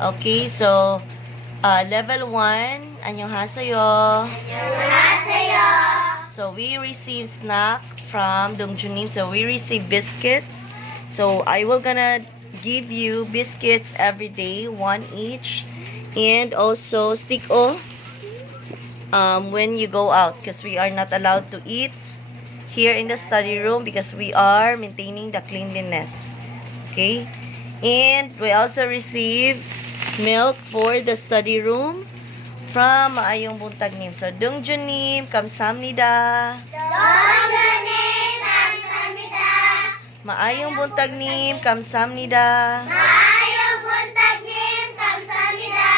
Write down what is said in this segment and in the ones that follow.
Okay, so level 1, 안녕하세요. 안녕하세요. So we receive snack from Dongjunim. So we receive biscuits. So I will gonna give you biscuits every day, one each, and also stick when you go out, because we are not allowed to eat here in the study room because we are maintaining the cleanliness. Okay, and we also receive milk for the study room from Maayong Buntagnim. So Dongjunim, kamsamnida. Dongjunim, kamsamnida. Maayong Buntagnim, kamsamnida. Maayong buntagnim, kamsamnida.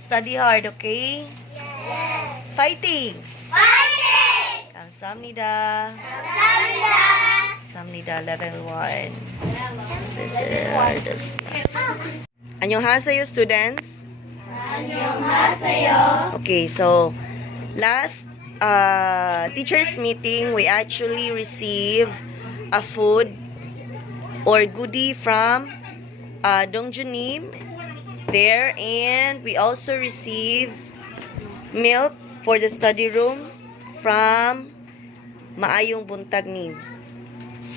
Study hard, okay? Yes. Fighting! Fighting. Kamsamnida. Kamsamnida. Kamsamnida, level 1. This is the stuff. Annyeonghaseyo, students. 안녕하세요. Okay, so last teachers meeting, we actually receive a food or goodie from Dongjunim there, and we also receive milk for the study room from Maayong Buntagnim.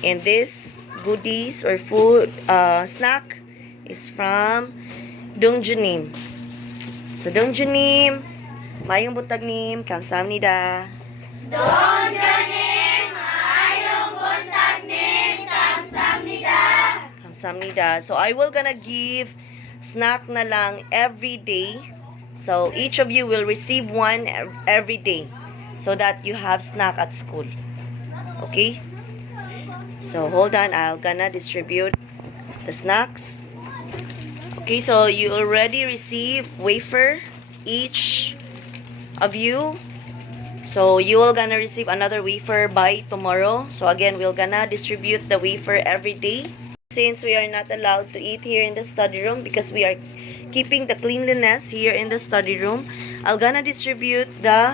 And this goodies or food snack is from Dongjunim. So Dongjunim, Maayong Buntagnim, kamsamnida. Dongjunim, maayong buntagnim, kamsamnida. Kamsamnida. So I will gonna give snack na lang every day. So each of you will receive one every day so that you have snack at school. Okay? So hold on, I'll gonna distribute the snacks. Okay, so you already receive wafer each of you. So you will gonna receive another wafer by tomorrow. So again, we're gonna distribute the wafer every day. Since we are not allowed to eat here in the study room because we are keeping the cleanliness here in the study room, I'm gonna distribute the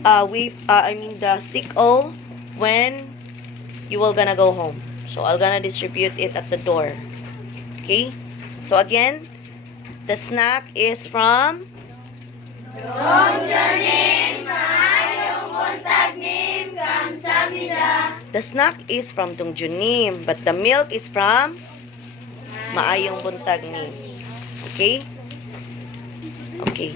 the stick O when you will gonna go home. So I'm gonna distribute it at the door. Okay? So again, the snack is from Dongjunim, maayong buntagnim, kamsamnida. the snack is from Dongjunim, but the milk is from Maayong Buntagnim. Okay? Okay.